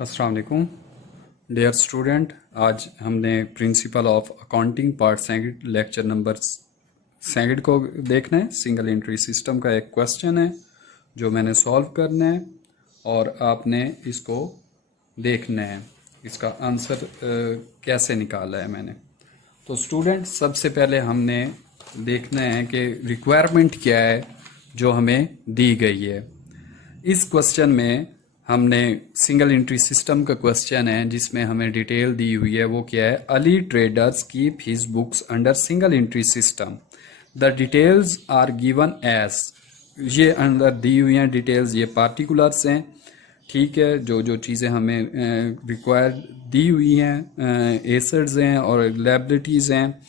अस्सलाम वालेकुम dear student. आज हमने principle of accounting part second lecture number second को देखना है। सिंगल एंट्री सिस्टम का एक क्वेश्चन है जो मैंने सॉल्व करना है और आपने इसको देखना है, इसका आंसर कैसे निकाला है मैंने। तो स्टूडेंट सबसे पहले हमने देखना है कि रिक्वायरमेंट क्या है जो हमें दी गई है। इस क्वेश्चन में हमने सिंगल एंट्री सिस्टम का क्वेश्चन है जिसमें हमें डिटेल दी हुई है। वो क्या है? Ali traders keep his books under single entry system, the details are given as. ये अंदर दी हुई हैं डिटेल्स, ये पार्टिकुलर्स हैं, ठीक है। जो जो चीज़ें हमें रिक्वायर दी हुई हैं, एसेट्स हैं और लायबिलिटीज़ हैं।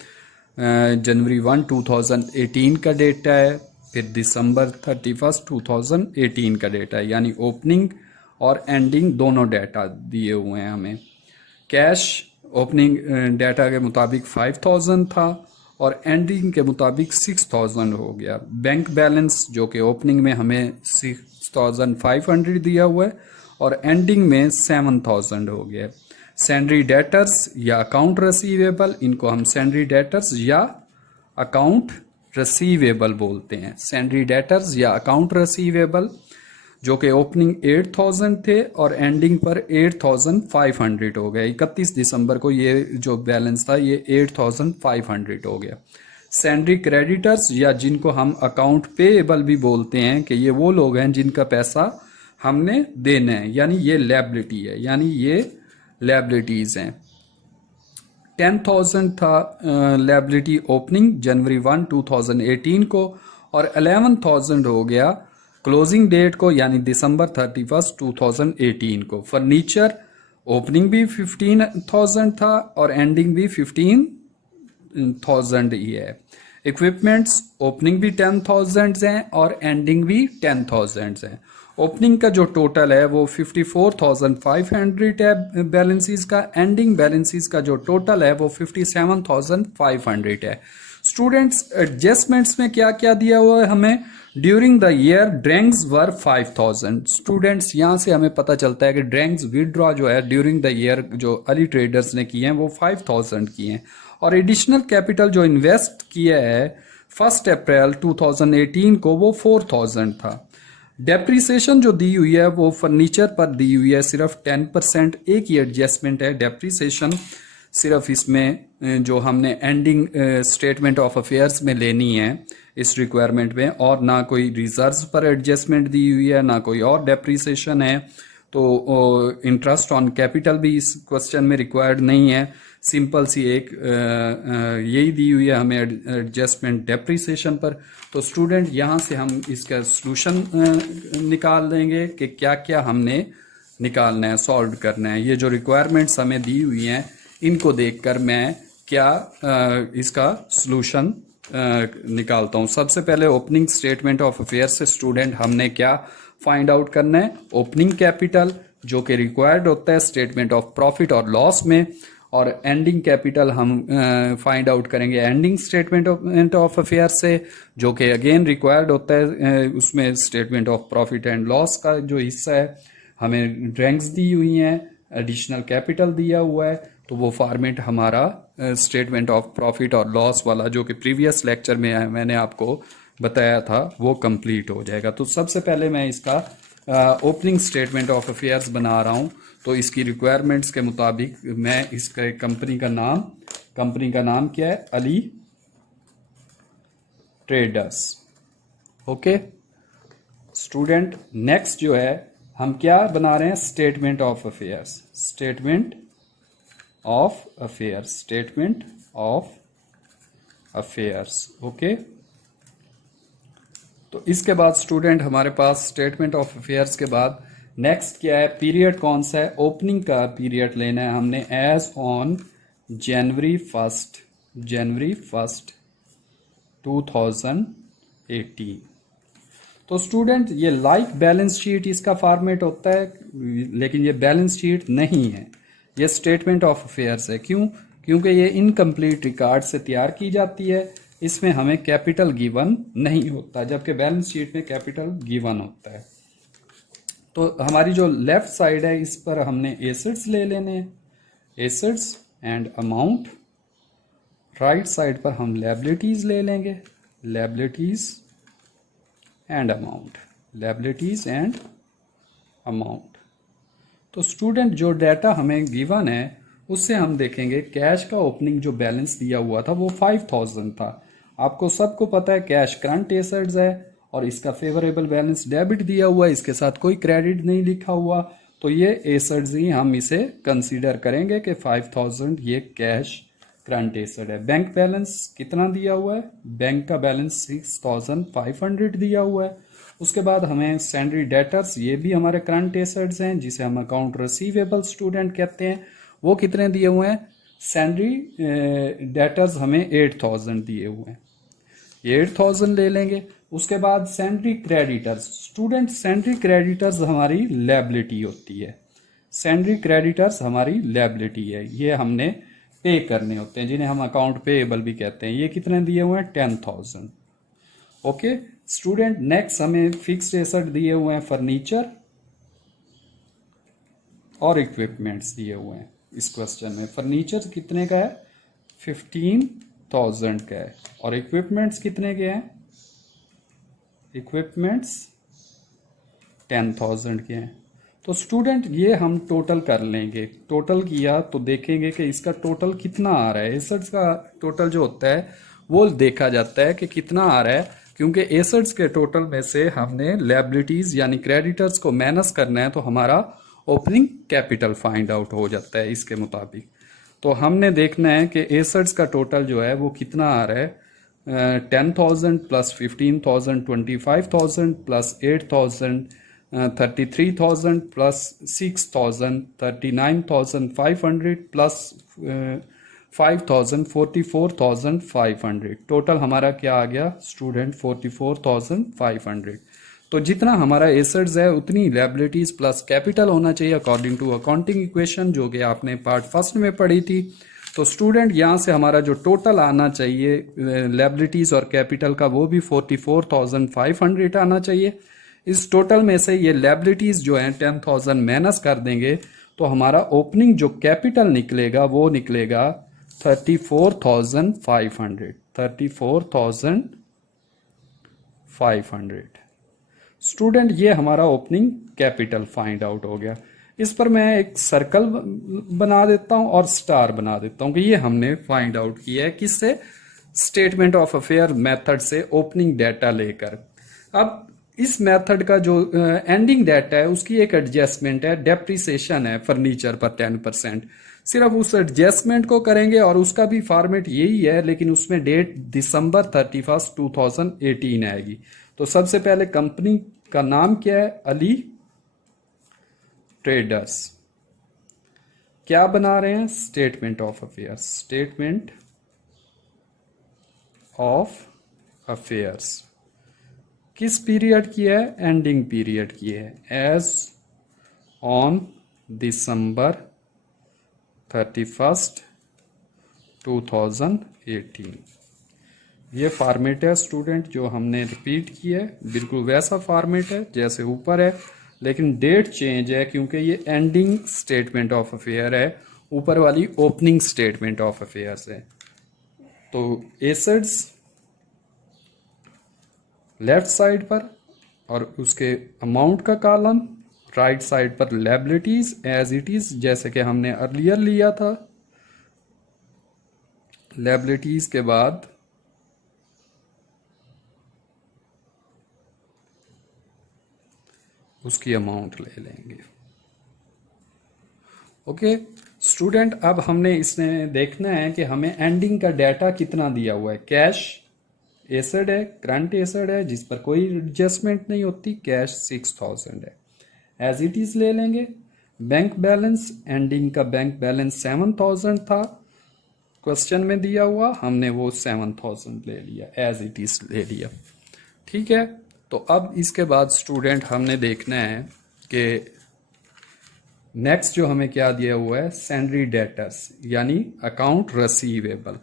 जनवरी 1 2018 का डेटा है, फिर दिसंबर 31 2018 का डेटा है, यानी ओपनिंग और एंडिंग दोनों डाटा दिए हुए हैं हमें। कैश ओपनिंग डाटा के मुताबिक 5000 था और एंडिंग के मुताबिक 6000 हो गया। बैंक बैलेंस जो कि ओपनिंग में हमें 6500 दिया हुआ है और एंडिंग में 7000 हो गया। सैंडरी डेटर्स या अकाउंट रिसीवेबल, इनको हम सैंडरी डेटर्स या अकाउंट रिसीवेबल बोलते हैं। सैंडरी डेटर्स या अकाउंट रिसीवेबल जो कि ओपनिंग 8000 थे और एंडिंग पर 8500 हो गया। 31 दिसंबर को ये जो बैलेंस था ये 8500 हो गया। सैंडरी क्रेडिटर्स या जिनको हम अकाउंट पेएबल भी बोलते हैं कि ये वो लोग हैं जिनका पैसा हमने देना है, यानी ये लायबिलिटी है, यानी ये लायबिलिटीज हैं। 10,000 था लायबिलिटी ओपनिंग जनवरी 1 2018 को और 11,000 हो गया क्लोजिंग डेट को, यानी दिसंबर 31 2018 को। फर्नीचर ओपनिंग भी 15,000 था और एंडिंग भी 15,000 ही है। इक्विपमेंट्स ओपनिंग भी 10,000 हैं और एंडिंग भी 10,000 हैं। ओपनिंग का जो टोटल है वो 54,500 है बैलेंसेस का, एंडिंग बैलेंसेस का जो टोटल है वो 57,500 है। स्टूडेंट्स एडजस्टमेंट्स में क्या क्या दिया हुआ है हमें? During the year drinks were 5000। Students यहाँ से हमें पता चलता है कि ड्रैंक्स विदड्रॉ जो है ड्यूरिंग द ईयर जो अली ट्रेडर्स ने किए हैं वो 5000 किए हैं और एडिशनल कैपिटल जो इन्वेस्ट किया है 1 अप्रैल 2018 को वो 4000 था। डेप्रीसिएशन जो दी हुई है वो फर्नीचर पर दी हुई है सिर्फ 10%। एक ही एडजस्टमेंट है डेप्रीसिएशन, सिर्फ इसमें जो हमने एंडिंग स्टेटमेंट ऑफ अफेयर्स में लेनी है इस रिक्वायरमेंट में, और ना कोई रिजर्व्स पर एडजस्टमेंट दी हुई है ना कोई और डेप्रीसिएशन है। तो इंटरेस्ट ऑन कैपिटल भी इस क्वेश्चन में रिक्वायर्ड नहीं है। सिंपल सी एक यही दी हुई है हमें एडजस्टमेंट डेप्रीसिएशन पर। तो स्टूडेंट यहाँ से हम इसका सॉल्यूशन निकाल देंगे कि क्या क्या हमने निकालना है, सॉल्व करना है। ये जो रिक्वायरमेंट्स हमें दी हुई हैं इनको देखकर मैं क्या इसका सॉल्यूशन निकालता हूँ। सबसे पहले ओपनिंग स्टेटमेंट ऑफ अफेयर से स्टूडेंट हमने क्या फाइंड आउट करना है? ओपनिंग कैपिटल जो कि रिक्वायर्ड होता है स्टेटमेंट ऑफ प्रॉफिट और लॉस में, और एंडिंग कैपिटल हम फाइंड आउट करेंगे एंडिंग स्टेटमेंट ऑफ अफेयर से जो कि अगेन रिक्वायर्ड होता है उसमें statement of profit and loss का जो हिस्सा है हमें ड्रैंक्स दी हुई हैं, एडिशनल कैपिटल दिया हुआ है, तो वो फॉर्मेट हमारा स्टेटमेंट ऑफ प्रॉफिट और लॉस वाला जो कि प्रीवियस लेक्चर में मैंने आपको बताया था वो कंप्लीट हो जाएगा। तो सबसे पहले मैं इसका ओपनिंग स्टेटमेंट ऑफ अफेयर्स बना रहा हूँ। तो इसकी रिक्वायरमेंट्स के मुताबिक मैं इसका कंपनी का नाम क्या है? Ali traders. Okay student, next जो है हम क्या बना रहे हैं? Statement of affairs. Statement of affairs. Okay, तो इसके बाद स्टूडेंट हमारे पास स्टेटमेंट ऑफ अफेयर्स के बाद नेक्स्ट क्या है? पीरियड कौन सा है? ओपनिंग का पीरियड लेना है हमने एज ऑन जनवरी फर्स्ट 2018। तो स्टूडेंट ये लाइक बैलेंस शीट इसका फॉर्मेट होता है, लेकिन ये बैलेंस शीट नहीं है, ये स्टेटमेंट ऑफ अफेयर्स है। क्यों? क्योंकि ये इनकम्प्लीट रिकॉर्ड से तैयार की जाती है, इसमें हमें कैपिटल गिवन नहीं होता, जबकि बैलेंस शीट में कैपिटल गिवन होता है। तो हमारी जो लेफ्ट साइड है इस पर हमने एसेट्स ले लेने हैं, assets and amount. Right side पर हम लायबिलिटीज ले लेंगे, liabilities and amount, liabilities and amount. तो स्टूडेंट जो डाटा हमें गिवन है उससे हम देखेंगे कैश का ओपनिंग जो बैलेंस दिया हुआ था वो 5000 था। आपको सबको पता है कैश करंट एसेट्स है और इसका फेवरेबल बैलेंस डेबिट दिया हुआ है, इसके साथ कोई क्रेडिट नहीं लिखा हुआ, तो ये एसेट्स ही हम इसे कंसीडर करेंगे कि 5000 ये कैश करंट एसेट है। बैंक बैलेंस कितना दिया हुआ है, बैंक का बैलेंस 6500 दिया हुआ है। उसके बाद हमें सैंडरी डेटर्स, ये भी हमारे करंट एसेट्स हैं जिसे हम अकाउंट रिसीवेबल स्टूडेंट कहते हैं, वो कितने दिए हुए हैं, सैंडरी डेटर्स हमें 8000 दिए हुए हैं, ये 8000 ले लेंगे। उसके बाद सैंडरी क्रेडिटर्स, स्टूडेंट सैंडरी क्रेडिटर्स हमारी लायबिलिटी होती है, सैंडरी क्रेडिटर्स हमारी लायबिलिटी है, ये हमने पे करने होते हैं जिन्हें हम अकाउंट पेएबल भी कहते हैं, ये कितने दिए हुए हैं 10000। ओके स्टूडेंट, नेक्स्ट हमें फिक्स्ड एसेट दिए हुए हैं फर्नीचर और इक्विपमेंट्स दिए हुए हैं। इस क्वेश्चन में फर्नीचर कितने का है 15000 का है और इक्विपमेंट्स कितने के हैं, इक्विपमेंट्स 10000 के हैं। तो स्टूडेंट ये हम टोटल कर लेंगे, टोटल किया तो देखेंगे कि इसका टोटल कितना आ रहा है। एसेट्स का टोटल जो होता है वो देखा जाता है कि कितना आ रहा है, क्योंकि एसेट्स के टोटल में से हमने लायबिलिटीज यानी क्रेडिटर्स को माइनस करना है तो हमारा ओपनिंग कैपिटल फाइंड आउट हो जाता है इसके मुताबिक। तो हमने देखना है कि एसेट्स का टोटल जो है वो कितना आ रहा है, 10,000 plus 15,000 25,000 plus 8,000 33,000 plus 6,000 39,500 plus 5,000 44,500। Total हमारा क्या आ गया स्टूडेंट 44,500। तो जितना हमारा एसेट्स है उतनी लायबिलिटीज प्लस कैपिटल होना चाहिए अकॉर्डिंग टू अकाउंटिंग इक्वेशन जो कि आपने पार्ट फर्स्ट में पढ़ी थी। तो स्टूडेंट यहाँ से हमारा जो टोटल आना चाहिए लायबिलिटीज और कैपिटल का वो भी 44,500 आना चाहिए। इस टोटल में से ये लायबिलिटीज जो है 10,000 माइनस कर देंगे तो हमारा ओपनिंग जो कैपिटल निकलेगा वो निकलेगा 34,500, 34,500। स्टूडेंट ये हमारा ओपनिंग कैपिटल फाइंड आउट हो गया। इस पर मैं एक सर्कल बना देता हूं और स्टार बना देता हूं कि ये हमने फाइंड आउट किया है किससे, स्टेटमेंट ऑफ अफेयर मेथड से ओपनिंग डाटा लेकर। अब इस मेथड का जो एंडिंग डाटा है उसकी एक एडजस्टमेंट है, डेप्रिसिएशन है फर्नीचर पर 10%, सिर्फ उस एडजस्टमेंट को करेंगे और उसका भी फॉर्मेट यही है लेकिन उसमें डेट दिसंबर 31, 2018 आएगी। तो सबसे पहले कंपनी का नाम क्या है, अली ट्रेडर्स। क्या बना रहे हैं, statement of affairs, statement of affairs किस पीरियड की है, एंडिंग पीरियड की है, एज ऑन दिसंबर 31, 2018। ये फॉर्मेट है स्टूडेंट जो हमने रिपीट किया है, बिल्कुल वैसा फॉर्मेट है जैसे ऊपर है लेकिन डेट चेंज है क्योंकि ये एंडिंग स्टेटमेंट ऑफ अफेयर है, ऊपर वाली ओपनिंग स्टेटमेंट ऑफ अफेयर्स है। तो एसेट्स लेफ्ट साइड पर और उसके अमाउंट का कॉलम, राइट साइड पर लायबिलिटीज एज इट इज जैसे कि हमने अर्लियर लिया था। लायबिलिटीज के बाद उसकी अमाउंट ले लेंगे। ओके स्टूडेंट, अब हमने इसमें देखना है कि हमें एंडिंग का डाटा कितना दिया हुआ है। कैश एसेट है, करंट एसेट है जिस पर कोई एडजस्टमेंट नहीं होती, कैश 6000 है, एज इट इज ले लेंगे। बैंक बैलेंस, एंडिंग का बैंक बैलेंस 7000 था क्वेश्चन में दिया हुआ, हमने वो 7000 ले लिया, एज इट इज ले लिया। ठीक है, तो अब इसके बाद स्टूडेंट हमने देखना है कि नेक्स्ट जो हमें क्या दिया हुआ है, सैंडरी डेटर्स यानी अकाउंट रिसीवेबल।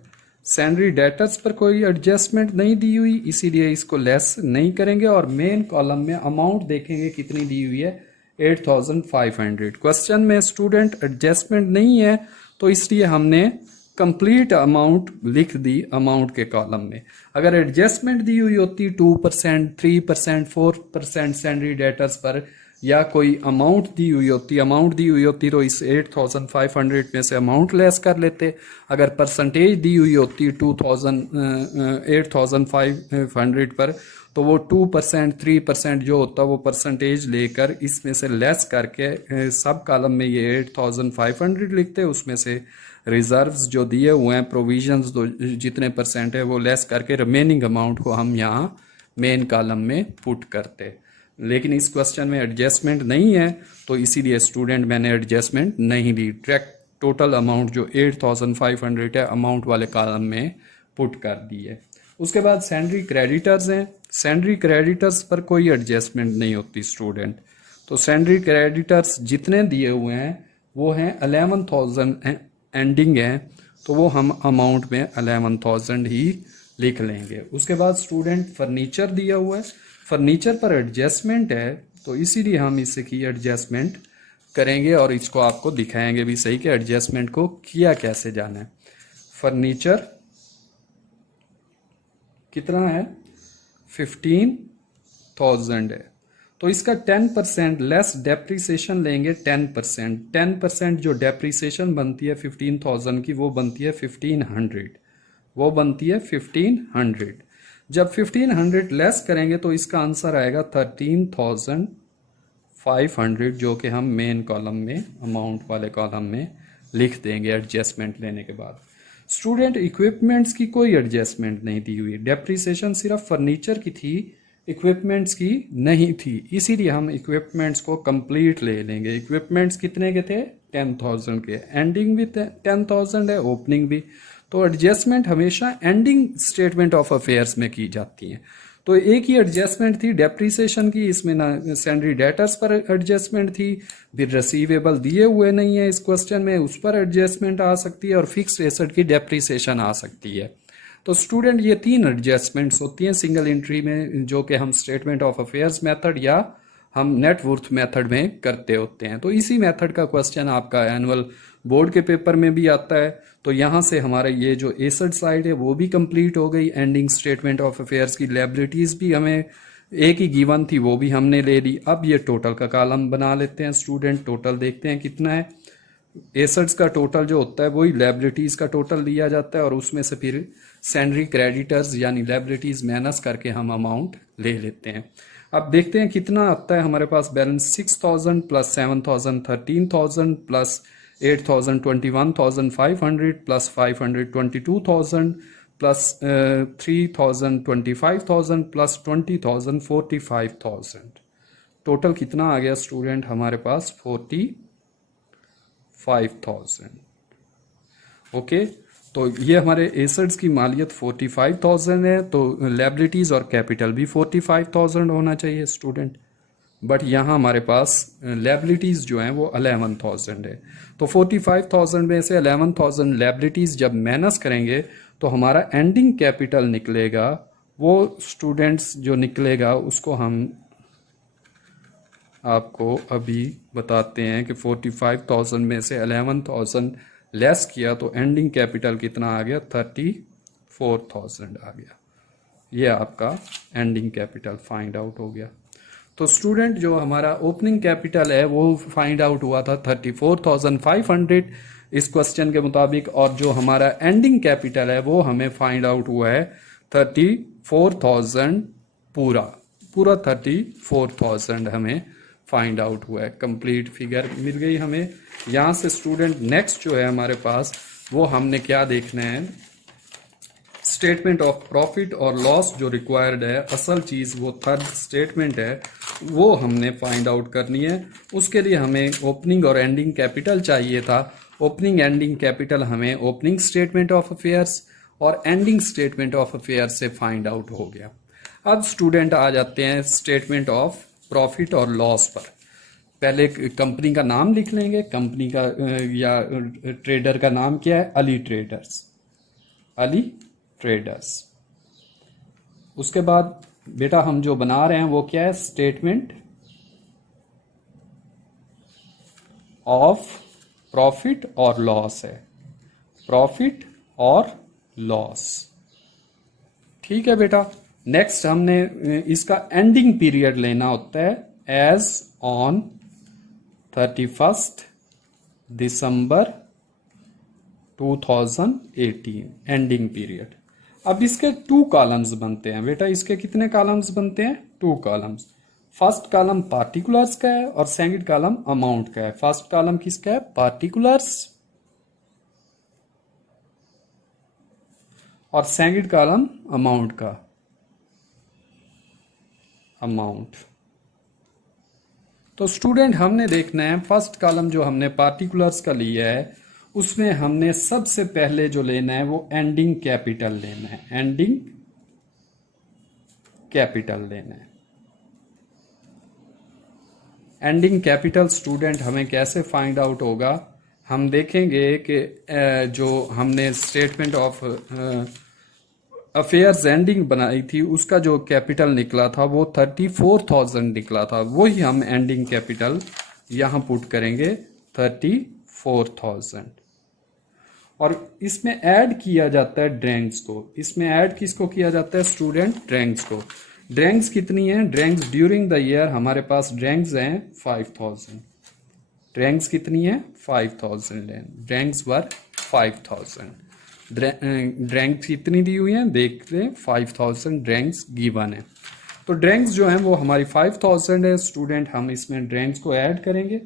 सैंडरी डेटर्स पर कोई एडजस्टमेंट नहीं दी हुई इसीलिए इसको लेस नहीं करेंगे और मेन कॉलम में अमाउंट देखेंगे कितनी दी हुई है, 8,500। क्वेश्चन में स्टूडेंट एडजस्टमेंट नहीं है तो इसलिए हमने कंप्लीट अमाउंट लिख दी अमाउंट के कॉलम में। अगर एडजस्टमेंट दी हुई होती 2%, 3%, 4% सैलरी डेटर्स पर, या कोई अमाउंट दी हुई होती तो इस 8,500 में से अमाउंट लेस कर लेते। अगर परसेंटेज दी हुई होती 8,500 पर, तो वो 2%, 3% जो होता है वो परसेंटेज लेकर इसमें से लेस करके सब कॉलम में ये 8,500 लिखते, उसमें से रिजर्व्स जो दिए हुए हैं, प्रोविजंस जितने परसेंट है वो लेस करके रिमेनिंग अमाउंट को हम यहाँ मेन कॉलम में पुट करते। लेकिन इस क्वेश्चन में एडजस्टमेंट नहीं है तो इसीलिए स्टूडेंट मैंने एडजस्टमेंट नहीं ली, डायरेक्ट टोटल अमाउंट जो 8,500 है अमाउंट वाले कॉलम में पुट कर दी है। उसके बाद सैलरी क्रेडिटर्स हैं। सैलरी क्रेडिटर्स पर कोई एडजस्टमेंट नहीं होती स्टूडेंट, तो सैलरी क्रेडिटर्स जितने दिए हुए हैं वो हैं 11,000 एंडिंग है, तो वो हम अमाउंट में 11,000 ही लिख लेंगे। उसके बाद स्टूडेंट फर्नीचर दिया हुआ है, फर्नीचर पर एडजस्टमेंट है तो इसीलिए हम इसे की एडजस्टमेंट करेंगे और इसको आपको दिखाएंगे भी सही कि एडजस्टमेंट को किया कैसे जाना है। फर्नीचर कितना है, 15,000 है, तो इसका 10% लेस डेप्रीसिएशन लेंगे। 10% जो डेप्रीसिएशन बनती है 15,000 की वो बनती है 1500। जब 1500 लेस करेंगे तो इसका आंसर आएगा 13,500, जो कि हम मेन कॉलम में अमाउंट वाले कॉलम में लिख देंगे एडजस्टमेंट लेने के बाद। स्टूडेंट इक्विपमेंट्स की कोई एडजस्टमेंट नहीं दी हुई, डेप्रीसिएशन सिर्फ फर्नीचर की थी, इक्विपमेंट्स की नहीं थी, इसीलिए हम इक्विपमेंट्स को कंप्लीट ले लेंगे। इक्विपमेंट्स कितने के थे, 10,000 के, एंडिंग भी 10,000 है, ओपनिंग भी। तो एडजस्टमेंट हमेशा एंडिंग स्टेटमेंट ऑफ अफेयर्स में की जाती हैं। तो एक ही एडजस्टमेंट थी डेप्रीसिएशन की, इसमें ना सैलरी डेटर्स पर एडजस्टमेंट थी, फिर रिसीवेबल दिए हुए नहीं है इस क्वेश्चन में, उस पर एडजस्टमेंट आ सकती है, और फिक्स्ड एसेट की डेप्रीसिएशन आ सकती है। तो स्टूडेंट ये 3 एडजस्टमेंट्स होती हैं सिंगल एंट्री में, जो कि हम स्टेटमेंट ऑफ अफेयर्स मेथड या हम नेटवर्थ मेथड में करते होते हैं। तो इसी मेथड का क्वेश्चन आपका एनुअल बोर्ड के पेपर में भी आता है। तो यहाँ से हमारा ये जो एसेट साइड है वो भी कंप्लीट हो गई, एंडिंग स्टेटमेंट ऑफ अफेयर्स की लायबिलिटीज भी हमें एक ही गिवन थी वो भी हमने ले ली। अब ये टोटल का कॉलम बना लेते हैं स्टूडेंट, टोटल देखते हैं कितना है। एसेट्स का टोटल जो होता है वही लायबिलिटीज का टोटल लिया जाता है और उसमें से फिर सैलरी क्रेडिटर्स यानी लायबिलिटीज माइनस करके हम अमाउंट ले लेते हैं। अब देखते हैं कितना आता है हमारे पास balance. 6,000 plus 7,000 13,000 plus 8,000 21,500 plus 500 22,000 plus 3,000 25,000 plus 20,000 45,000। Total कितना आ गया स्टूडेंट हमारे पास, 45,000। ओके, तो ये हमारे एसेट्स की मालियत 45,000 है, तो लायबिलिटीज और कैपिटल भी 45,000 होना चाहिए स्टूडेंट। बट यहाँ हमारे पास लायबिलिटीज जो हैं वो 11,000 है, तो 45,000 में से 11,000 लायबिलिटीज जब माइनस करेंगे तो हमारा एंडिंग कैपिटल निकलेगा। वो स्टूडेंट्स जो निकलेगा उसको हम आपको अभी बताते हैं कि 45,000 में से 11,000 लेस किया तो एंडिंग कैपिटल कितना आ गया, 34,000 आ गया। ये आपका एंडिंग कैपिटल फाइंड आउट हो गया। तो स्टूडेंट जो हमारा ओपनिंग कैपिटल है वो फाइंड आउट हुआ था 34,500 इस क्वेश्चन के मुताबिक, और जो हमारा एंडिंग कैपिटल है वो हमें फाइंड आउट हुआ है 34,000, पूरा 34,000 हमें फाइंड आउट हुआ है। कंप्लीट फिगर मिल गई हमें। यहाँ से स्टूडेंट नेक्स्ट जो है हमारे पास वो हमने क्या देखना है, स्टेटमेंट ऑफ प्रॉफिट और लॉस जो रिक्वायर्ड है, असल चीज़ वो थर्ड स्टेटमेंट है, वो हमने फाइंड आउट करनी है। उसके लिए हमें ओपनिंग और एंडिंग कैपिटल चाहिए था। ओपनिंग एंडिंग कैपिटल हमें ओपनिंग स्टेटमेंट ऑफ अफेयर्स और एंडिंग स्टेटमेंट ऑफ अफेयर्स से फाइंड आउट हो गया। अब स्टूडेंट आ जाते हैं स्टेटमेंट ऑफ प्रॉफिट और लॉस पर। पहले कंपनी का नाम लिख लेंगे, कंपनी का या ट्रेडर का नाम क्या है, अली ट्रेडर्स, अली ट्रेडर्स। उसके बाद बेटा हम जो बना रहे हैं वो क्या है, स्टेटमेंट ऑफ प्रॉफिट और लॉस है, प्रॉफिट और लॉस। ठीक है बेटा। नेक्स्ट हमने इसका एंडिंग पीरियड लेना होता है, as on 31 December 2018 ending period. अब इसके 2 कॉलम्स बनते हैं बेटा। इसके कितने कॉलम्स बनते हैं? 2 कॉलम्स। फर्स्ट कॉलम पार्टिकुलर्स का है और सेकंड कॉलम अमाउंट का है। फर्स्ट कॉलम किसका है? पार्टिकुलर्स, और सेकंड कॉलम अमाउंट का, अमाउंट। तो स्टूडेंट हमने देखना है फर्स्ट कॉलम जो हमने पार्टिकुलर्स का लिया है उसमें हमने सबसे पहले जो लेना है वो एंडिंग कैपिटल लेना है, एंडिंग कैपिटल लेना है। एंडिंग कैपिटल स्टूडेंट हमें कैसे फाइंड आउट होगा? हम देखेंगे कि जो हमने स्टेटमेंट ऑफ अफेयर्स एंडिंग बनाई थी उसका जो कैपिटल निकला था वो 34,000 निकला था। वही हम एंडिंग कैपिटल यहां पुट करेंगे 34,000। और इसमें ऐड किया जाता है ड्रैंक्स को। इसमें ऐड किसको किया जाता है स्टूडेंट? ड्रैंक्स को। ड्रैंक्स कितनी है? ड्रैंक्स ड्यूरिंग द ईयर हमारे पास ड्रैंक्स हैं 5,000। ड्रैंक्स कितनी है? 5,000 है। ड्रैंक्स वर 5,000। ड्रैंक्स कितनी दी हुई है? देख लें, 5,000 ड्रैंक्स गिवन है। तो ड्रैंक्स जो है वो हमारी 5,000 है स्टूडेंट। हम इसमें ड्रैंक्स को ऐड करेंगे,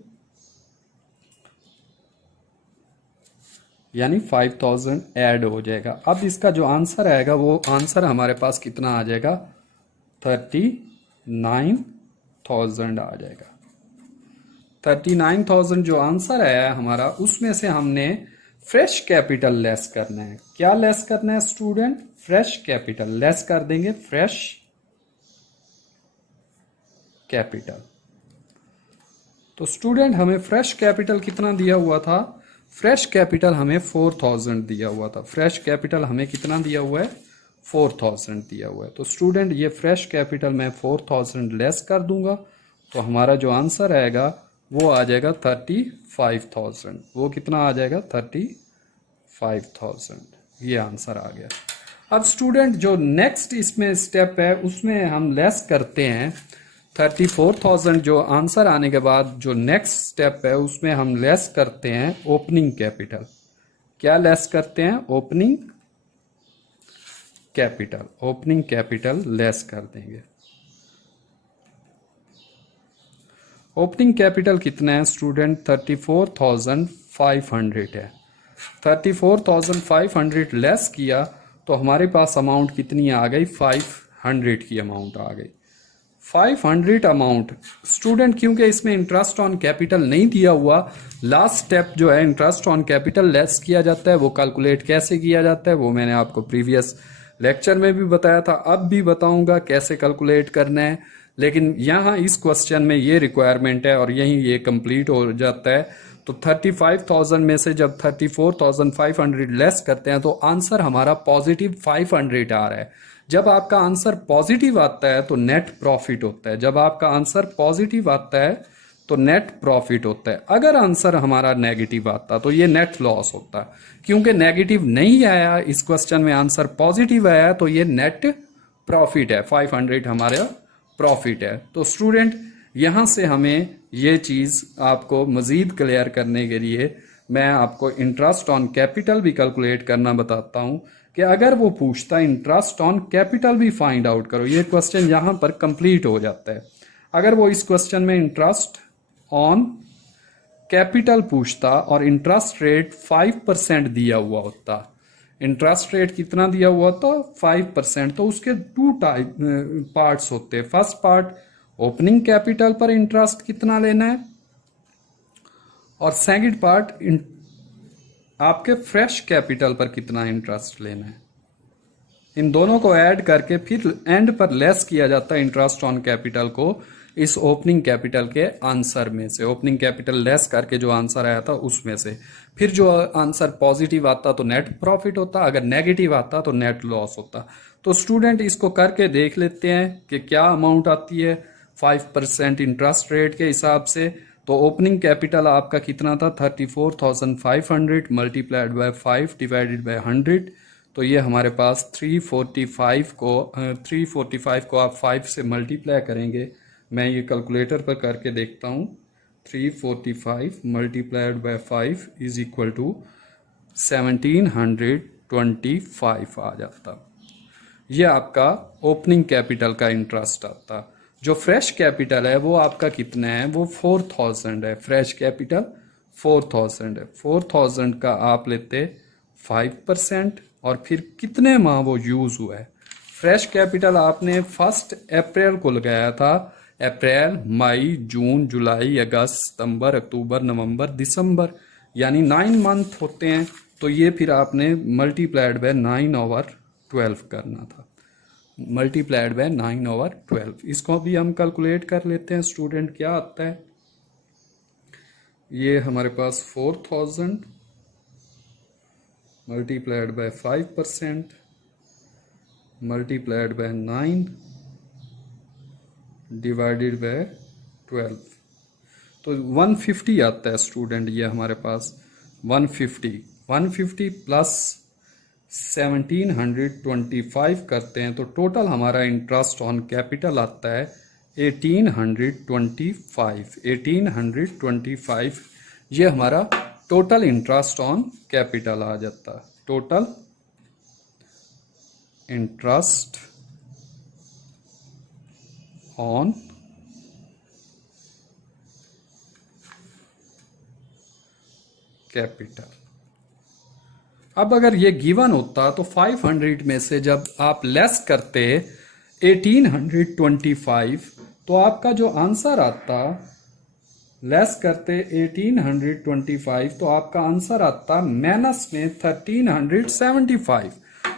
यानी 5,000 ऐड हो जाएगा। अब इसका जो आंसर आएगा वो आंसर हमारे पास कितना आ जाएगा? 39,000 आ जाएगा। 39,000 जो आंसर आया है हमारा, उसमें से हमने फ्रेश कैपिटल लेस करना है। क्या लेस करना है स्टूडेंट? फ्रेश कैपिटल लेस कर देंगे, फ्रेश कैपिटल। तो स्टूडेंट हमें फ्रेश कैपिटल कितना दिया हुआ था? फ्रेश कैपिटल हमें 4,000 दिया हुआ था। फ्रेश कैपिटल हमें कितना दिया हुआ है? 4,000 दिया हुआ है। तो स्टूडेंट ये फ्रेश कैपिटल मैं 4,000 लेस कर दूंगा तो हमारा जो आंसर आएगा वो आ जाएगा 35,000। वो कितना आ जाएगा? 35,000। ये आंसर आ गया। अब स्टूडेंट जो नेक्स्ट इसमें स्टेप है उसमें हम लेस करते हैं 34,000। जो आंसर आने के बाद जो नेक्स्ट स्टेप है उसमें हम लेस करते हैं ओपनिंग कैपिटल। क्या लेस करते हैं? Opening capital. Opening capital less कर देंगे। ओपनिंग कैपिटल कितना है स्टूडेंट? 34,500 है। 34,500 लेस किया तो हमारे पास अमाउंट कितनी आ गई? 500 की अमाउंट आ गई। 500 अमाउंट स्टूडेंट, क्योंकि इसमें इंटरेस्ट ऑन कैपिटल नहीं दिया हुआ, लास्ट स्टेप जो है इंटरेस्ट ऑन कैपिटल लेस किया जाता है। वो कैलकुलेट कैसे किया जाता है वो मैंने आपको प्रीवियस लेक्चर में भी बताया था, अब भी बताऊंगा कैसे कैलकुलेट करना है। लेकिन यहाँ इस क्वेश्चन में ये रिक्वायरमेंट है और यही ये कंप्लीट हो जाता है। तो 35,000 में से जब 34,500 लेस करते हैं तो आंसर हमारा पॉजिटिव 500 आ रहा है। जब आपका आंसर पॉजिटिव आता है तो नेट प्रॉफिट होता है। जब आपका आंसर पॉजिटिव आता है तो नेट प्रॉफिट होता है। अगर आंसर हमारा नेगेटिव आता तो ये नेट लॉस होता। क्योंकि नेगेटिव नहीं आया इस क्वेश्चन में, आंसर पॉजिटिव आया तो ये नेट प्रॉफिट है। 500 हमारा प्रॉफिट है। तो स्टूडेंट यहां से हमें ये चीज आपको मजीद क्लियर करने के लिए मैं आपको इंटरेस्ट ऑन कैपिटल भी कैलकुलेट करना बताता हूं कि अगर वो पूछता है इंटरेस्ट ऑन कैपिटल भी फाइंड आउट करो, ये क्वेश्चन यहां पर कंप्लीट हो जाता है। अगर वो इस क्वेश्चन में इंटरेस्ट ऑन कैपिटल पूछता और इंटरेस्ट रेट 5% दिया हुआ होता, इंटरेस्ट रेट कितना दिया हुआ था? 5%। तो उसके 2 टाइप पार्ट्स होते हैं। फर्स्ट पार्ट ओपनिंग कैपिटल पर इंटरेस्ट कितना लेना है और सेकंड पार्ट आपके फ्रेश कैपिटल पर कितना इंटरेस्ट लेना है। इन दोनों को ऐड करके फिर एंड पर लेस किया जाता है इंटरेस्ट ऑन कैपिटल को इस ओपनिंग कैपिटल के आंसर में से। ओपनिंग कैपिटल लेस करके जो आंसर आया था उसमें से फिर जो आंसर पॉजिटिव आता तो नेट प्रॉफिट होता, अगर नेगेटिव आता तो नेट लॉस होता। तो स्टूडेंट इसको करके देख लेते हैं कि क्या अमाउंट आती है 5% इंटरेस्ट रेट के हिसाब से। तो ओपनिंग कैपिटल आपका कितना था 34,500 मल्टीप्लाइड बाय 5 डिवाइडेड बाय 100, तो ये हमारे पास 345 को आप 5 से मल्टीप्लाई करेंगे। मैं ये कैलकुलेटर पर करके देखता हूँ। 345 multiplied by 5 is equal to 1725 आ जाता। ये आपका ओपनिंग कैपिटल का इंटरेस्ट आता। जो फ्रेश कैपिटल है वो आपका कितना है, वो 4000 है। फ्रेश कैपिटल 4000 है। 4000 का आप लेते 5% और फिर कितने माह वो यूज हुआ है। फ्रेश कैपिटल आपने 1 अप्रैल को लगाया था। अप्रैल, मई, जून, जुलाई, अगस्त, सितंबर, अक्टूबर, नवंबर, दिसंबर, यानी 9 मंथ होते हैं। तो ये फिर आपने मल्टीप्लाइड बाय 9/12 करना था। Multiplied by 9/12। इसको भी हम कैलकुलेट कर लेते हैं स्टूडेंट, क्या आता है। ये हमारे पास 4000 multiplied by 5% multiplied by 9 divided by 12, तो 150 आता है स्टूडेंट। ये हमारे पास 150 प्लस 1725 करते हैं तो टोटल हमारा इंटरेस्ट ऑन कैपिटल आता है 1825। ये हमारा टोटल इंटरेस्ट ऑन कैपिटल आ जाता है। Total interest on capital. अब अगर ये गिवन होता तो 500 में से जब आप लेस करते 1825 तो आपका जो आंसर आता, लेस करते 1825 तो आपका आंसर आता माइनस में 1375।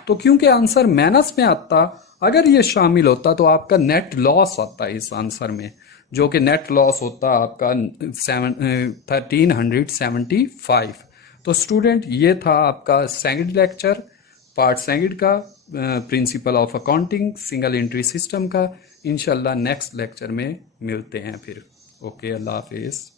तो क्योंकि आंसर माइनस में आता, अगर ये शामिल होता तो आपका नेट लॉस आता इस आंसर में, जो कि नेट लॉस होता आपका 1375। तो स्टूडेंट ये था आपका सेकंड लेक्चर, पार्ट सेकंड का, principal of accounting single entry system का। इंशाल्लाह नेक्स्ट लेक्चर में मिलते हैं फिर। ओके, अल्लाह हाफिज़।